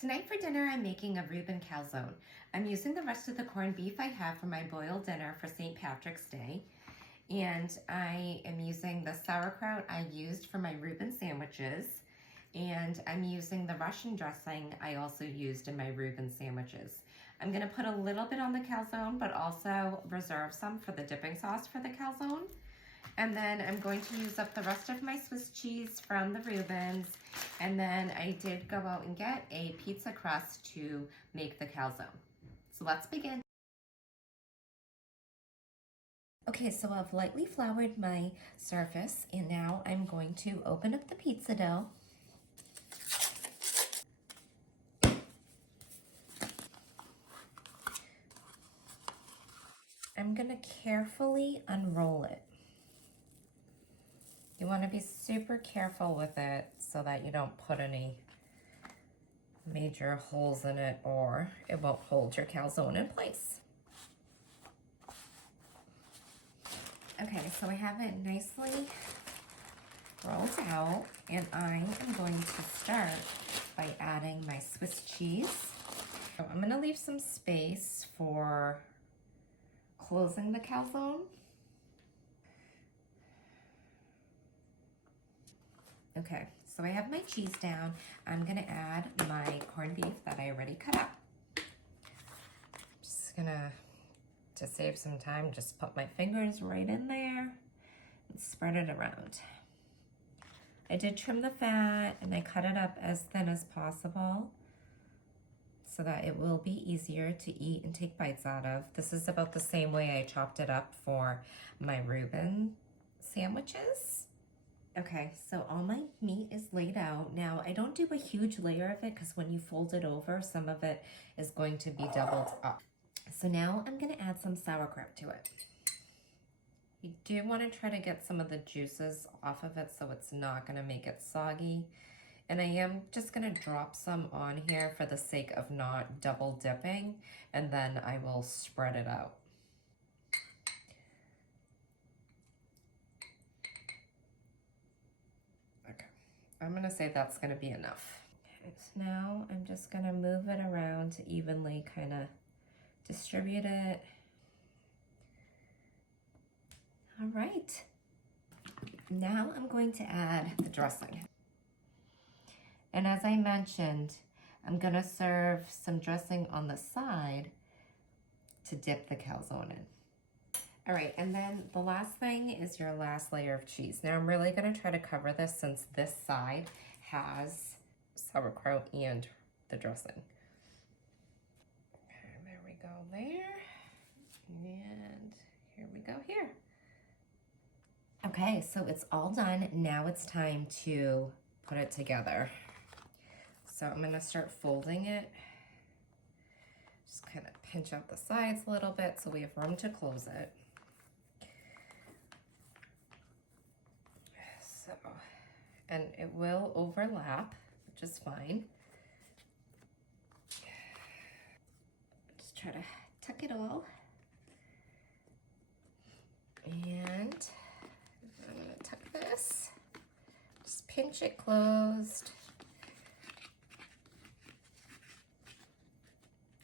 Tonight for dinner, I'm making a Reuben Calzone. I'm using the rest of the corned beef I have for my boiled dinner for St. Patrick's Day. And I am using the sauerkraut I used for my Reuben sandwiches. And I'm using the Russian dressing I also used in my Reuben sandwiches. I'm gonna put a little bit on the calzone, but also reserve some for the dipping sauce for the calzone. And then I'm going to use up the rest of my Swiss cheese from the Reubens. And then I did go out and get a pizza crust to make the calzone. So let's begin. Okay, so I've lightly floured my surface, and now I'm going to open up the pizza dough. I'm gonna carefully unroll it. You want to be super careful with it so that you don't put any major holes in it or it won't hold your calzone in place. Okay, so I have it nicely rolled out, and I am going to start by adding my Swiss cheese. So I'm going to leave some space for closing the calzone. Okay, so I have my cheese down. I'm gonna add my corned beef that I already cut up. Just gonna, to save some time, just put my fingers right in there and spread it around. I did trim the fat and I cut it up as thin as possible so that it will be easier to eat and take bites out of. This is about the same way I chopped it up for my Reuben sandwiches. Okay, so all my meat is laid out. Now, I don't do a huge layer of it because when you fold it over, some of it is going to be doubled up. So now I'm gonna add some sauerkraut to it. You do wanna try to get some of the juices off of it so it's not gonna make it soggy. And I am just gonna drop some on here for the sake of not double dipping, and then I will spread it out. I'm gonna say that's gonna be enough. Okay, so now I'm just gonna move it around to evenly kind of distribute it. All right. Now I'm going to add the dressing. And as I mentioned, I'm gonna serve some dressing on the side to dip the calzone in. All right, and then the last thing is your last layer of cheese. Now I'm really gonna try to cover this since this side has sauerkraut and the dressing. Okay, there we go there. And here we go here. Okay, so it's all done. Now it's time to put it together. So I'm gonna start folding it. Just kind of pinch out the sides a little bit so we have room to close it. So, and it will overlap, which is fine. Just try to tuck it all. And I'm gonna tuck this. Just pinch it closed.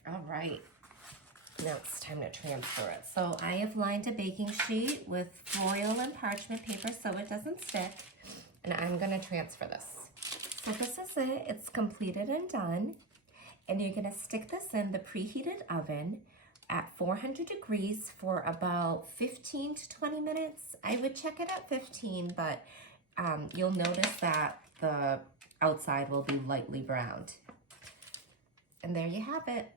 All right, now it's time to transfer it. So I have lined a baking sheet with foil and parchment paper so it doesn't stick, and I'm gonna transfer this. So this is it, it's completed and done. And you're gonna stick this in the preheated oven at 400 degrees for about 15 to 20 minutes. I would check it at 15, but you'll notice that the outside will be lightly browned. And there you have it.